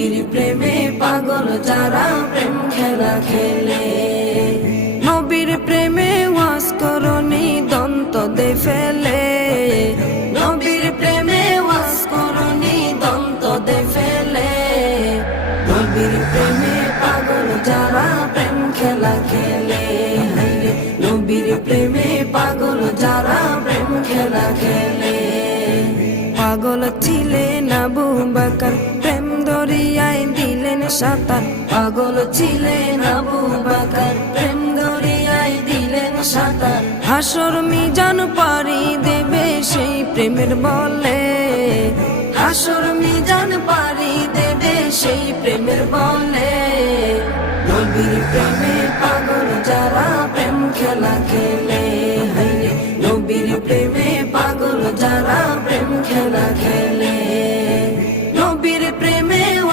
নবীর প্রেমে পাগল যারা প্রেম খেলা খেলে। নবীর প্রেমে ওয়াজ করনি দন্ত দে ফেলে, নবীর প্রেমে ওয়াজ করনি দন্ত দে ফেলে। নবীর প্রেমে পাগল যারা প্রেম খেলা খেলে, নবীর প্রেমে পাগল যারা প্রেম খেলা খেলে। পাগল ছিলেন আবু বকর প্রেম দরিয়ায় দিলেন সাঁতার, পাগল ছিলেন আবু বকর প্রেম দরিয়ায় দিলেন সাঁতার। হাসর মিজান পারি দেবে সেই প্রেমের বলে, হাসর মিজান পারি দেবে সেই প্রেমের বলে। নবীর প্রেমে পাগল যারা প্রেম খেলা খেলে, নবীর প্রেমে পাগল যারা প্রেম খেলা খেলে।